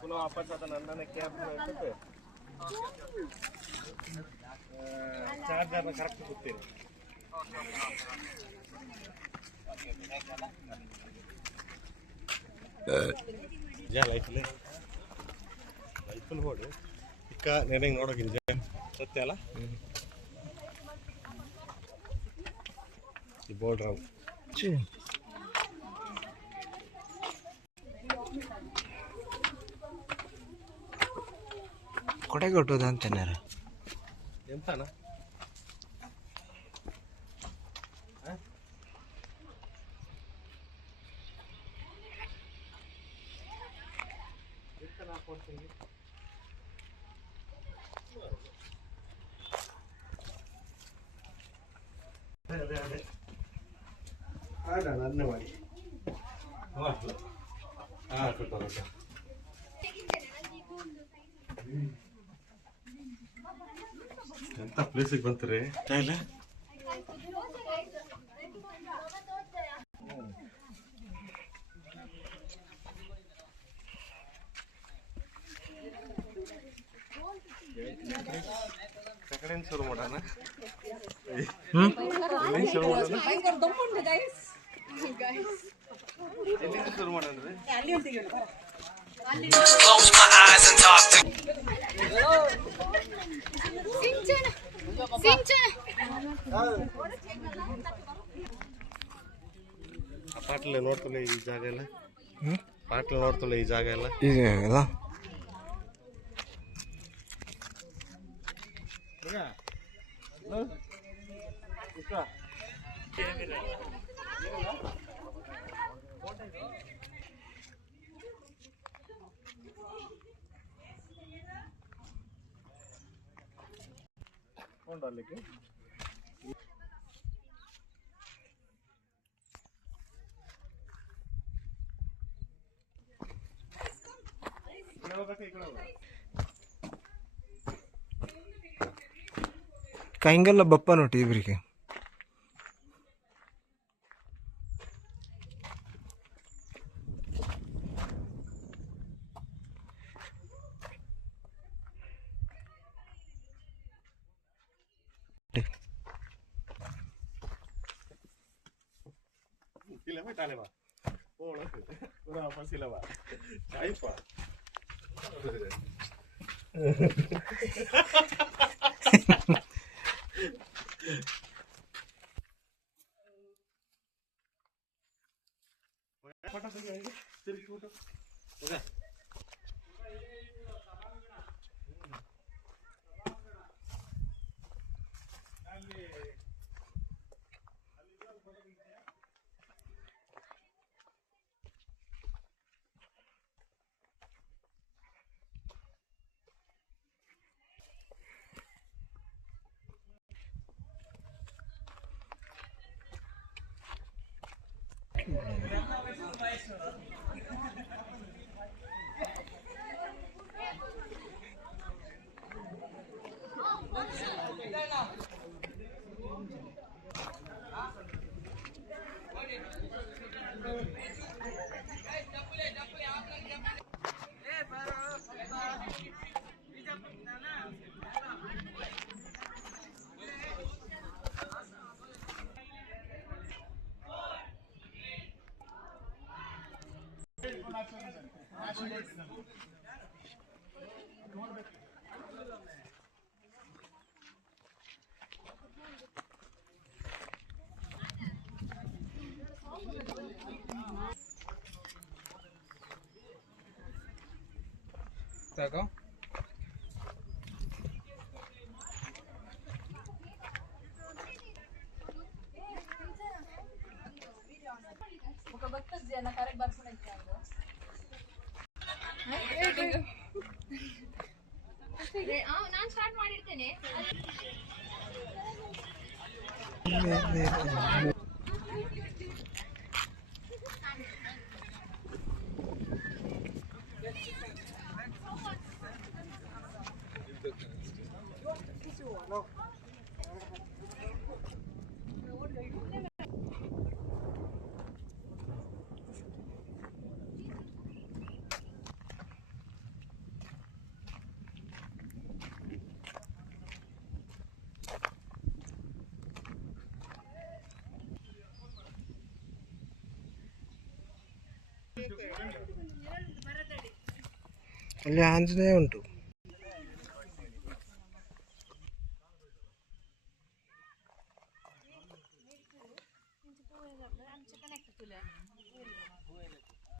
पुन्हा वापस आता नंतर कॅब चार्ज करेक्ट होते ಲೈಫಲ್ಲಿ ಹೋಡು ಇಕ್ಕ ನೆನೆಗೆ ನೋಡೋಕಿಂಜ ಸತ್ಯ ಅಲ್ಲ ಈ ಬೋರ್ಡ್ ರಾವ್ ಕೊಡೆಗೆ ಹೊಟ್ಟೋದು ಅಂತಾರ ಎಂತನ ನನ್ನ ಮಾಡಿ ಎಂತ ಪ್ಲೇಸಿಗೆ ಬಂತೀರಿ ಶುರು ಮಾಡೋಣ ಶುರು ಮಾಡೋಣ ಪಾಟ್ಲೆ ನೋಡ್ತಲ್ಲ ಈ ಜಾಗ ಎಲ್ಲ ಪಾಟ್ಲೆ ನೋಡ್ತಲ್ಲ ಈ ಜಾಗ ಎಲ್ಲ ಅಲ್ಲಿಗೆ ಕೈಂಗೆಲ್ಲ ಬಪ್ಪ ನೋಡಿ ಇವ್ರಿಗೆ Silva tá leva. Pô, não, não, Silva. Aí, pô. D'accord. ನಾನು ಸ್ಟಾರ್ಟ್ ಮಾಡಿರ್ತೇನೆ. ಅಲ್ಲಿ ಆಂಜನೇಯ ಉಂಟು.